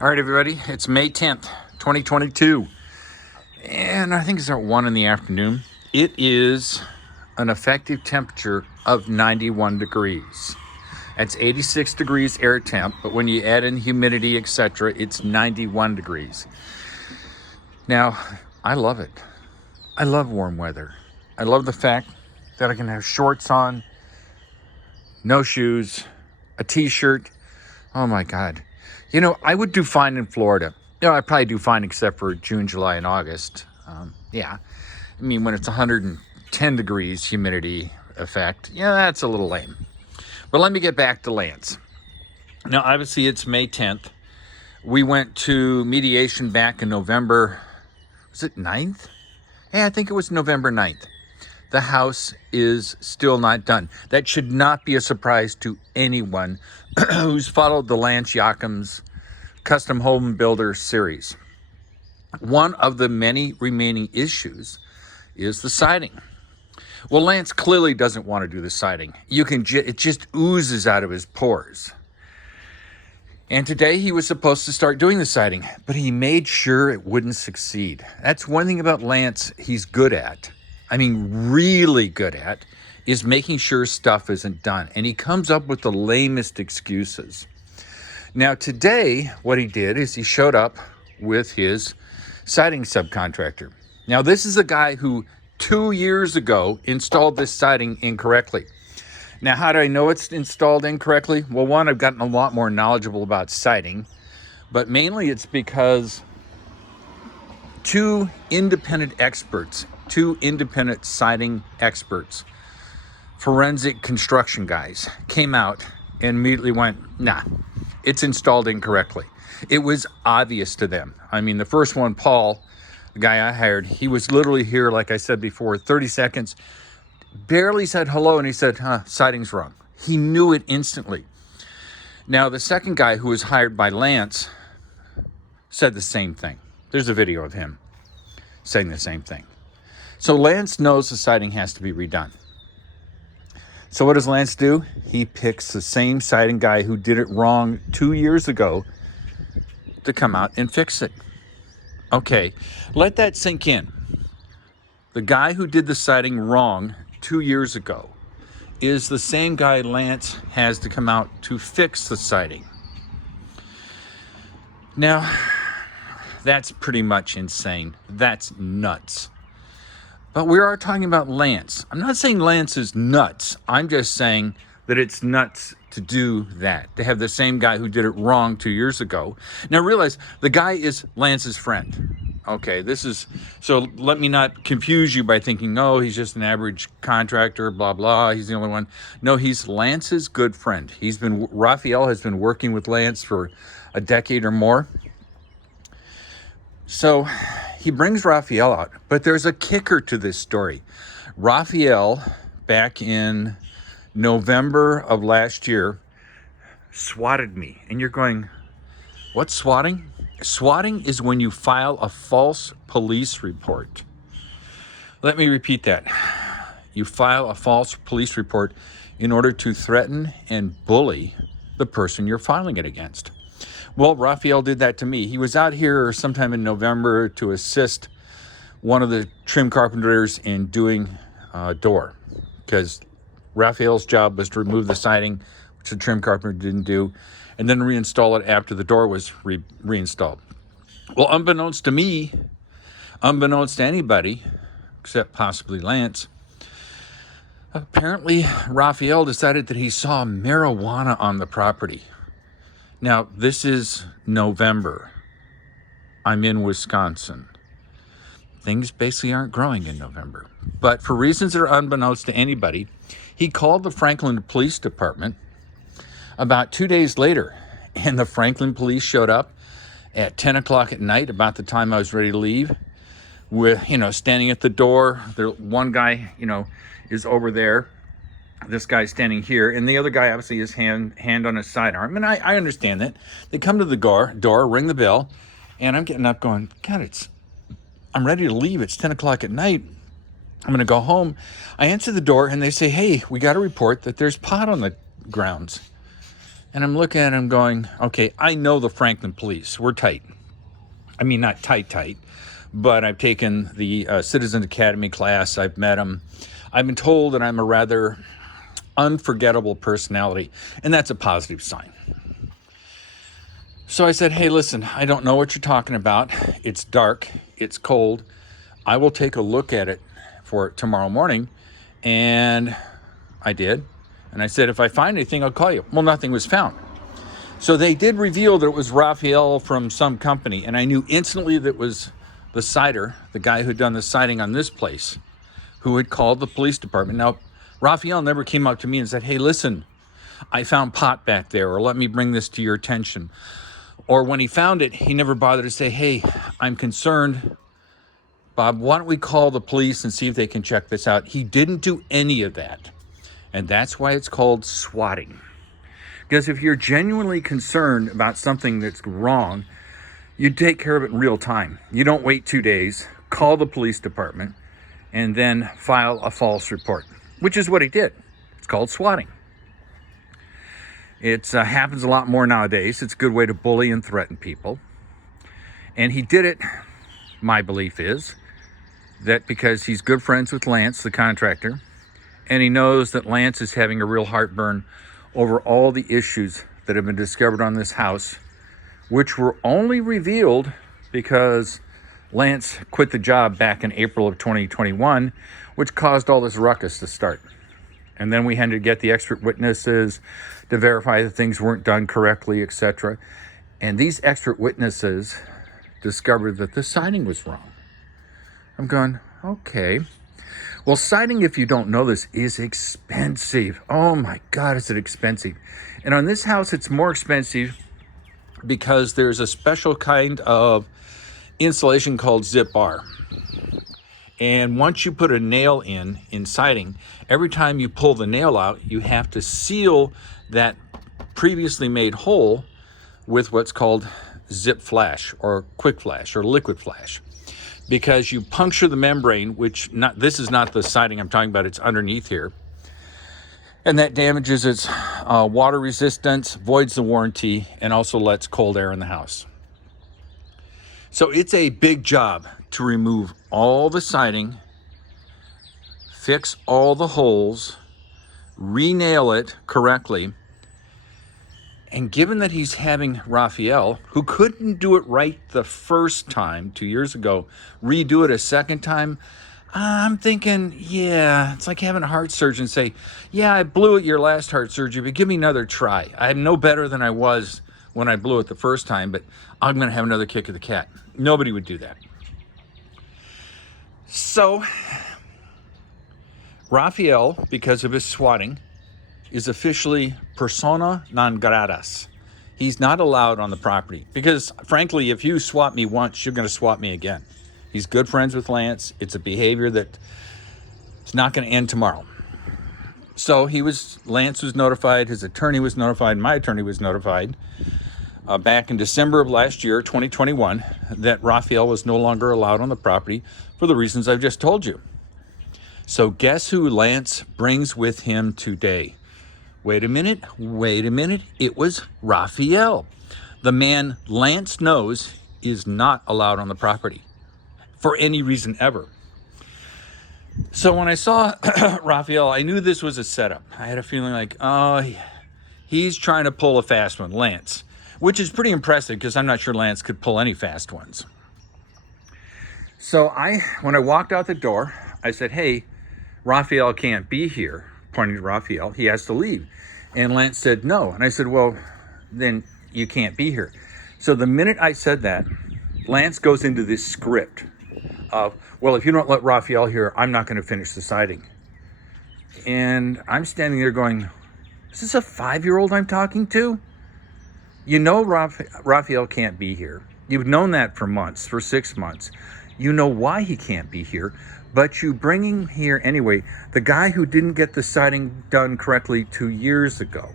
All right, everybody, it's May 10th, 2022, and I think it's at 1 in the afternoon. It is an effective temperature of 91 degrees. That's 86 degrees air temp, but when you add in humidity, etc., it's 91 degrees. Now, I love it. I love warm weather. I love the fact that I can have shorts on, no shoes, a t-shirt. Oh my God. You know, I would do fine in Florida. I probably do fine except for June, July, and August. I mean, when it's 110 degrees humidity effect, that's a little lame. But let me get back to Lance. Now, obviously, it's May 10th. We went to mediation back in November. Was it 9th? Yeah, I think it was November 9th. The house is still not done. That should not be a surprise to anyone who's followed the Lance Jochims Custom Home Builder series. One of the many remaining issues is the siding. Well, Lance clearly doesn't want to do the siding. It just oozes out of his pores. And today he was supposed to start doing the siding, but he made sure it wouldn't succeed. That's one thing about Lance he's good at. I mean, really good at, is making sure stuff isn't done. And he comes up with the lamest excuses. Now, today, what he did is he showed up with his siding subcontractor. Now, this is a guy who 2 years ago installed this siding incorrectly. Now, how do I know it's installed incorrectly? Well, one, I've gotten a lot more knowledgeable about siding, but mainly it's because two independent siding experts, forensic construction guys, came out and immediately went, nah, it's installed incorrectly. It was obvious to them. I mean, the first one, Paul, the guy I hired, he was literally here, like I said before, 30 seconds, barely said hello, and he said, siding's wrong. He knew it instantly. Now, the second guy who was hired by Lance said the same thing. There's a video of him saying the same thing. So Lance knows the siding has to be redone. So what does Lance do? He picks the same siding guy who did it wrong 2 years ago to come out and fix it. Okay, let that sink in. The guy who did the siding wrong 2 years ago is the same guy Lance has to come out to fix the siding. Now, that's pretty much insane. That's nuts. But we are talking about Lance. I'm not saying Lance is nuts. I'm just saying that it's nuts to do that, to have the same guy who did it wrong 2 years ago. Now realize the guy is Lance's friend. Okay, so let me not confuse you by thinking, no, he's just an average contractor, blah, blah, he's the only one. No, he's Lance's good friend. Raphael has been working with Lance for a decade or more. So he brings Raphael out, but there's a kicker to this story. Raphael, back in November of last year, swatted me. And you're going, what's swatting? Swatting is when you file a false police report. Let me repeat that. You file a false police report in order to threaten and bully the person you're filing it against. Well, Raphael did that to me. He was out here sometime in November to assist one of the trim carpenters in doing a door, because Raphael's job was to remove the siding, which the trim carpenter didn't do, and then reinstall it after the door was reinstalled. Well, unbeknownst to me, unbeknownst to anybody, except possibly Lance, apparently Raphael decided that he saw marijuana on the property. Now, this is November. I'm in Wisconsin. Things basically aren't growing in November. But for reasons that are unbeknownst to anybody, he called the Franklin Police Department about 2 days later, and the Franklin Police showed up at 10 o'clock at night, about the time I was ready to leave, with, standing at the door. One guy, is over there. This guy's standing here, and the other guy obviously has hand on his sidearm. And I understand that. They come to the door, ring the bell, and I'm getting up going, God, I'm ready to leave. It's 10 o'clock at night. I'm going to go home. I answer the door, and they say, hey, we got a report that there's pot on the grounds. And I'm looking at him going, okay, I know the Franklin police. We're tight. I mean, not tight, but I've taken the Citizen Academy class. I've met them. I've been told that I'm a rather unforgettable personality, and that's a positive sign. So I said, hey, listen, I don't know what you're talking about. It's dark. It's cold. I will take a look at it for tomorrow morning. And I did. And I said, if I find anything, I'll call you. Well, nothing was found. So they did reveal that it was Raphael from some company. And I knew instantly that it was the sider, the guy who'd done the siding on this place, who had called the police department. Now, Raphael never came up to me and said, hey, listen, I found pot back there, or let me bring this to your attention. Or when he found it, he never bothered to say, hey, I'm concerned. Bob, why don't we call the police and see if they can check this out? He didn't do any of that. And that's why it's called swatting. Because if you're genuinely concerned about something that's wrong, you take care of it in real time. You don't wait 2 days, call the police department, and then file a false report, which is what he did. It's called swatting. It happens a lot more nowadays. It's a good way to bully and threaten people. And he did it, my belief is, that because he's good friends with Lance, the contractor, and he knows that Lance is having a real heartburn over all the issues that have been discovered on this house, which were only revealed because Lance quit the job back in April of 2021, which caused all this ruckus to start. And then we had to get the expert witnesses to verify that things weren't done correctly, etc. And these expert witnesses discovered that the siding was wrong. I'm going, okay. Well, siding, if you don't know this, is expensive. Oh my God, is it expensive. And on this house, it's more expensive because there's a special kind of insulation called zip bar. And once you put a nail in siding, every time you pull the nail out, you have to seal that previously made hole with what's called zip flash or quick flash or liquid flash. Because you puncture the membrane, which this is not the siding I'm talking about, it's underneath here. And that damages its water resistance, voids the warranty, and also lets cold air in the house. So it's a big job to remove all the siding, fix all the holes, re-nail it correctly. And given that he's having Raphael, who couldn't do it right the first time 2 years ago, redo it a second time, I'm thinking, yeah, it's like having a heart surgeon say, yeah, I blew it your last heart surgery, but give me another try. I'm no better than I was when I blew it the first time, but I'm going to have another kick of the cat. Nobody would do that. So, Raphael, because of his swatting, is officially persona non gratas. He's not allowed on the property because, frankly, if you swat me once, you're going to swat me again. He's good friends with Lance. It's a behavior that is not going to end tomorrow. So Lance was notified, his attorney was notified, my attorney was notified back in December of last year, 2021, that Raphael was no longer allowed on the property for the reasons I've just told you. So guess who Lance brings with him today? Wait a minute. It was Raphael. The man Lance knows is not allowed on the property for any reason ever. So when I saw Raphael, I knew this was a setup. I had a feeling like, oh, he's trying to pull a fast one, Lance, which is pretty impressive because I'm not sure Lance could pull any fast ones. So when I walked out the door, I said, hey, Raphael can't be here, pointing to Raphael. He has to leave. And Lance said, no. And I said, well, then you can't be here. So the minute I said that, Lance goes into this script of, well, if you don't let Raphael here, I'm not going to finish the siding. And I'm standing there going, is this a 5-year-old I'm talking to? You know Raphael can't be here. You've known that for months, for 6 months. You know why he can't be here, but you bring him here anyway, the guy who didn't get the siding done correctly 2 years ago.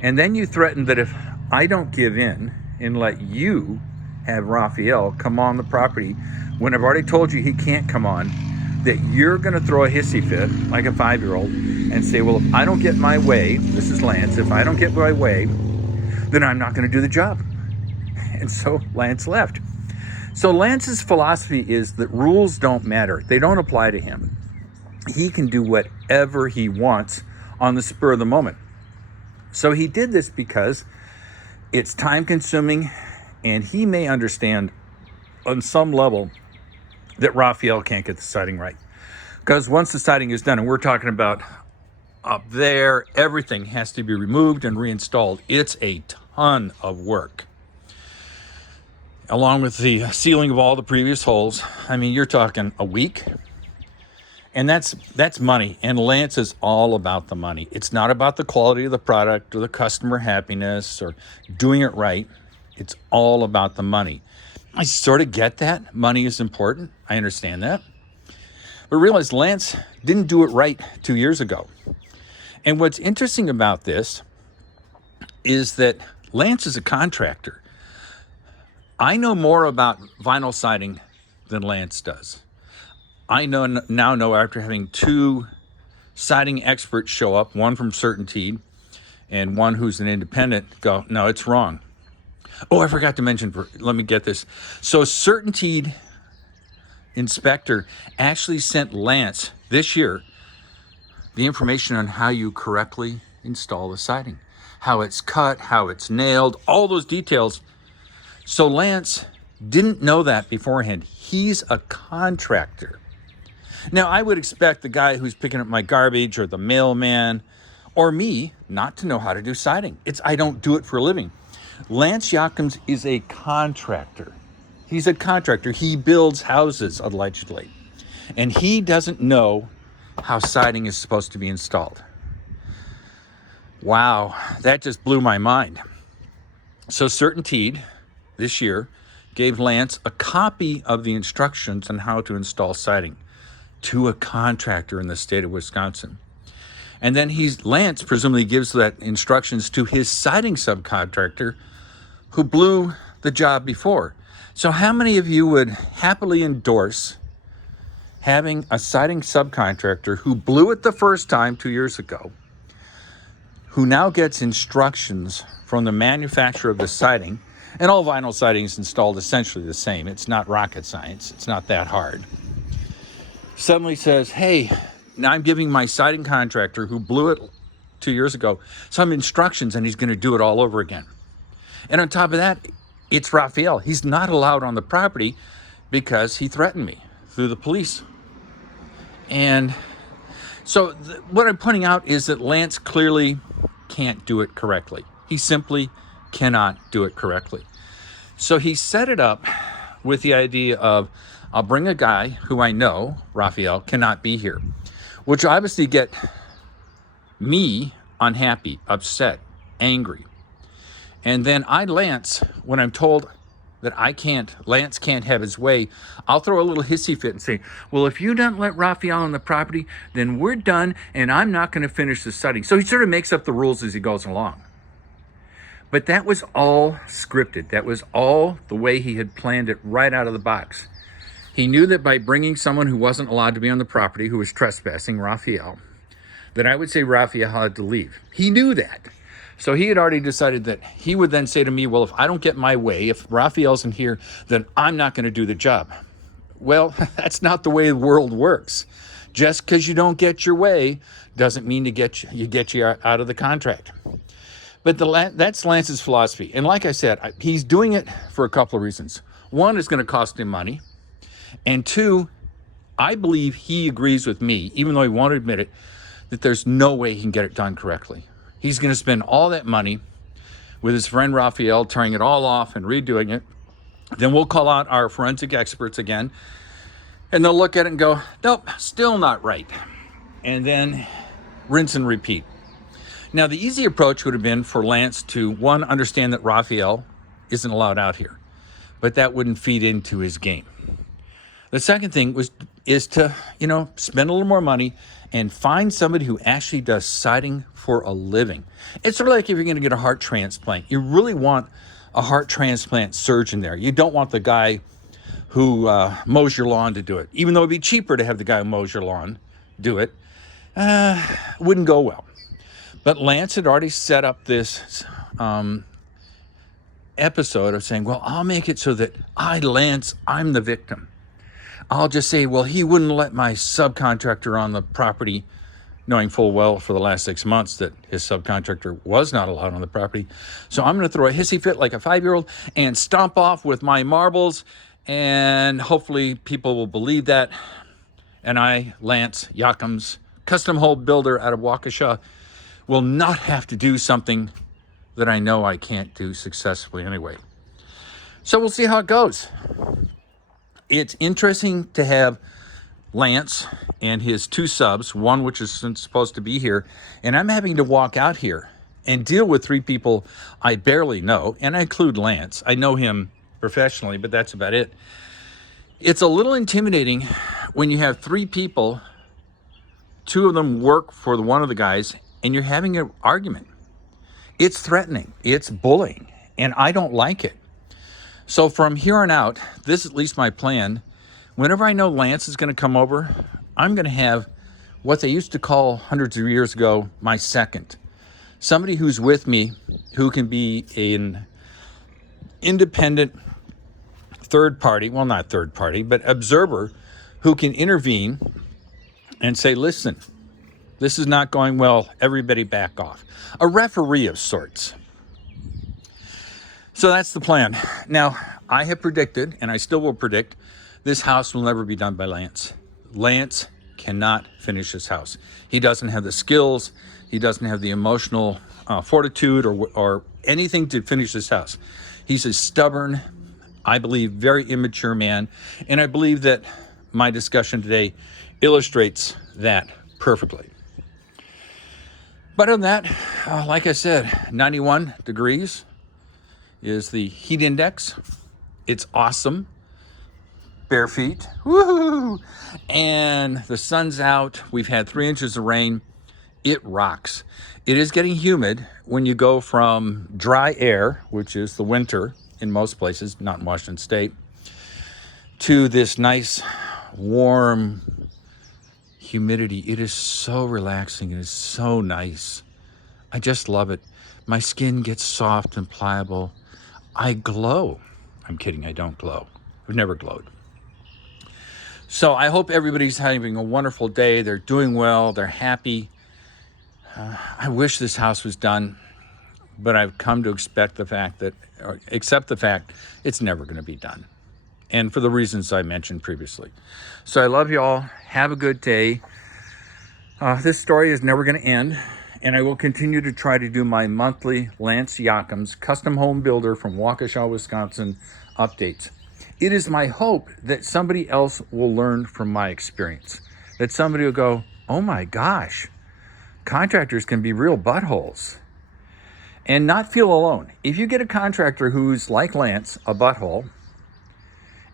And then you threaten that if I don't give in and let you have Raphael come on the property, when I've already told you he can't come on, that you're going to throw a hissy fit like a 5-year-old and say, well, if I don't get my way, this is Lance, if I don't get my way, then I'm not going to do the job. And so Lance left. So Lance's philosophy is that rules don't matter. They don't apply to him. He can do whatever he wants on the spur of the moment. So he did this because it's time consuming, and he may understand on some level that Raphael can't get the siding right. Because once the siding is done, and we're talking about up there, everything has to be removed and reinstalled. It's a ton of work. Along with the sealing of all the previous holes. I mean, you're talking a week. And that's money. And Lance is all about the money. It's not about the quality of the product or the customer happiness or doing it right. It's all about the money. I sort of get that. Money is important. I understand that. But realize Lance didn't do it right 2 years ago. And what's interesting about this is that Lance is a contractor. I know more about vinyl siding than Lance does. I now know after having 2 siding experts show up, one from Certainteed and one who's an independent, go, no, it's wrong. Oh, I forgot to mention, let me get this. So Certainteed inspector actually sent Lance this year the information on how you correctly install the siding, how it's cut, how it's nailed, all those details. So Lance didn't know that beforehand. He's a contractor. Now, I would expect the guy who's picking up my garbage or the mailman or me not to know how to do siding. I don't do it for a living. Lance Jochims is a contractor. He's a contractor. He builds houses, allegedly. And he doesn't know how siding is supposed to be installed. Wow, that just blew my mind. So Certainteed this year gave Lance a copy of the instructions on how to install siding to a contractor in the state of Wisconsin. And then Lance presumably gives that instructions to his siding subcontractor who blew the job before. So how many of you would happily endorse having a siding subcontractor who blew it the first time 2 years ago, who now gets instructions from the manufacturer of the siding, and all vinyl siding is installed essentially the same. It's not rocket science. It's not that hard. Suddenly says, hey, now I'm giving my siding contractor who blew it 2 years ago some instructions, and he's going to do it all over again. And on top of that, it's Raphael. He's not allowed on the property because he threatened me through the police. And so what I'm pointing out is that Lance clearly can't do it correctly. He simply cannot do it correctly. So he set it up with the idea of, I'll bring a guy who I know, Raphael, cannot be here, which obviously get me unhappy, upset, angry. And then Lance, when I'm told that Lance can't have his way, I'll throw a little hissy fit and say, well, if you don't let Raphael on the property, then we're done and I'm not going to finish the siding. So he sort of makes up the rules as he goes along. But that was all scripted. That was all the way he had planned it right out of the box. He knew that by bringing someone who wasn't allowed to be on the property, who was trespassing, Raphael, that I would say Raphael had to leave. He knew that. So he had already decided that he would then say to me, well, if I don't get my way, if Raphael's in here, then I'm not going to do the job. Well, that's not the way the world works. Just because you don't get your way doesn't mean you get you out of the contract. But that's Lance's philosophy. And like I said, he's doing it for a couple of reasons. One, it's going to cost him money. And two, I believe he agrees with me, even though he won't admit it, that there's no way he can get it done correctly. He's going to spend all that money with his friend Raphael, tearing it all off and redoing it. Then we'll call out our forensic experts again, and they'll look at it and go, nope, still not right. And then rinse and repeat. Now, the easy approach would have been for Lance to, one, understand that Raphael isn't allowed out here, but that wouldn't feed into his game. The second thing is to, spend a little more money and find somebody who actually does siding for a living. It's sort of like if you're going to get a heart transplant. You really want a heart transplant surgeon there. You don't want the guy who mows your lawn to do it. Even though it'd be cheaper to have the guy who mows your lawn do it, wouldn't go well. But Lance had already set up this episode of saying, well, I'll make it so that Lance, I'm the victim. I'll just say, well, he wouldn't let my subcontractor on the property, knowing full well for the last 6 months that his subcontractor was not allowed on the property. So I'm going to throw a hissy fit like a 5-year-old and stomp off with my marbles, and hopefully people will believe that. And I, Lance Jochims, custom home builder out of Waukesha, will not have to do something that I know I can't do successfully anyway. So we'll see how it goes. It's interesting to have Lance and his 2 subs, one which is supposed to be here, and I'm having to walk out here and deal with 3 people I barely know, and I include Lance. I know him professionally, but that's about it. It's a little intimidating when you have 3 people, 2 of them work for one of the guys, and you're having an argument. It's threatening, it's bullying, and I don't like it. So from here on out, this is at least my plan. Whenever I know Lance is going to come over, I'm going to have what they used to call hundreds of years ago, my second. Somebody who's with me, who can be an independent third party, well, not third party, but observer, who can intervene and say, listen, this is not going well, everybody back off. A referee of sorts. So that's the plan. Now, I have predicted, and I still will predict, this house will never be done by Lance. Lance cannot finish this house. He doesn't have the skills. He doesn't have the emotional fortitude or anything to finish this house. He's a stubborn, I believe, very immature man. And I believe that my discussion today illustrates that perfectly. But other than that, like I said, 91 degrees is the heat index. It's awesome. Bare feet. Woohoo! And the sun's out. We've had 3 inches of rain. It rocks. It is getting humid when you go from dry air, which is the winter in most places, not in Washington State, to this nice, warm humidity. It is so relaxing. It is so nice. I just love it. My skin gets soft and pliable. I glow. I'm kidding, I don't glow. I've never glowed. So I hope everybody's having a wonderful day. They're doing well. They're happy. I wish this house was done, but I've come to accept the fact it's never going to be done. And for the reasons I mentioned previously. So I love you all. Have a good day. This story is never going to end. And I will continue to try to do my monthly Lance Jochims, custom home builder from Waukesha, Wisconsin, updates. It is my hope that somebody else will learn from my experience. That somebody will go, oh my gosh, contractors can be real buttholes. And not feel alone. If you get a contractor who's like Lance, a butthole,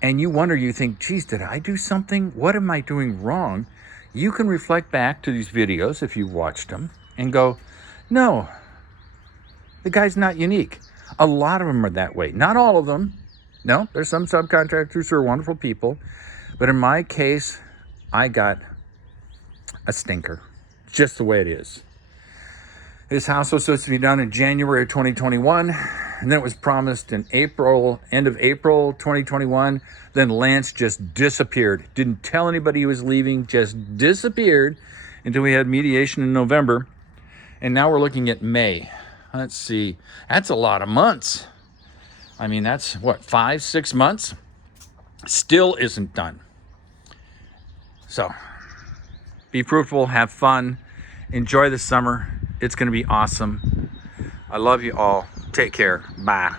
and you wonder, you think, geez, did I do something? What am I doing wrong? You can reflect back to these videos if you've watched them and go, no, the guy's not unique. A lot of them are that way. Not all of them. No, there's some subcontractors who are wonderful people. But in my case, I got a stinker. Just the way it is. This house was supposed to be done in January of 2021. And then it was promised in April, end of April 2021. Then Lance just disappeared. Didn't tell anybody he was leaving. Just disappeared until we had mediation in November. And now we're looking at May. Let's see. That's a lot of months. I mean, that's what, 5-6 months? Still isn't done. So, be fruitful, have fun, enjoy the summer. It's going to be awesome. I love you all. Take care. Bye.